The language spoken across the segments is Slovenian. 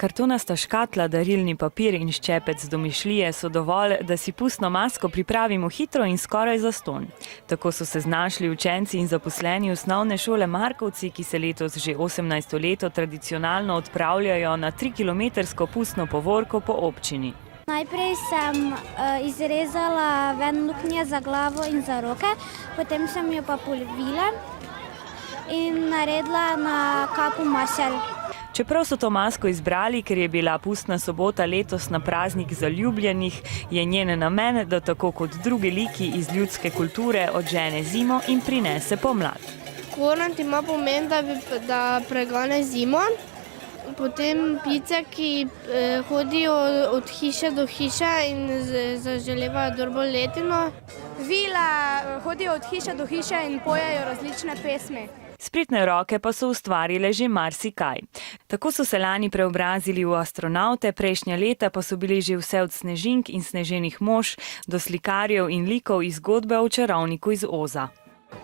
Kartonasta škatla, darilni papir in ščepec domišljije so dovolj, da si pustno masko pripravimo hitro in skoraj zastonj. Tako so se znašli učenci in zaposleni osnovne šole Markovci, ki se letos že 18. leto tradicionalno odpravljajo na 3-kilometrsko pustno povorko po občini. Najprej sem izrezala ven luknje za glavo in za roke, potem sem jo pa polivila in naredila na kapu masel. Čeprav so to masko izbrali, ker je bila pustna sobota letos na praznik zaljubljenih, je njen namen, da tako kot drugi liki iz ljudske kulture odžene zimo in prinese pomlad. Korant ima pomen, da pregane zimo. Potem ptice, ki hodijo od hiše do hiše in zaželevajo dobro letino. Vile hodijo od hiše do hiše in pojejo različne pesmi. Spritne roke pa so ustvarile že marsikaj. Tako so se lani preobrazili v astronavte, prejšnja leta pa so bili že vse od snežink in sneženih mož do slikarjev in likov iz zgodbe o čarovniku iz Oza.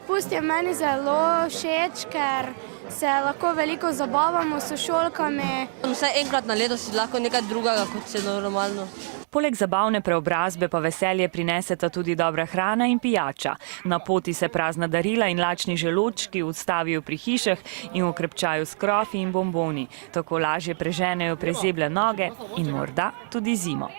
Pust je meni zelo všeč, ker se lahko veliko zabavamo s sošolkami. Vsaj enkrat na leto si lahko nekaj drugega, kot se normalno. Poleg zabavne preobrazbe pa veselje prineseta tudi dobra hrana in pijača. Na poti se prazna darila in lačni želočki ustavijo pri hišah in okrepčajo s krofi in bomboni. Tako lažje preženejo prezeble noge in morda tudi zimo.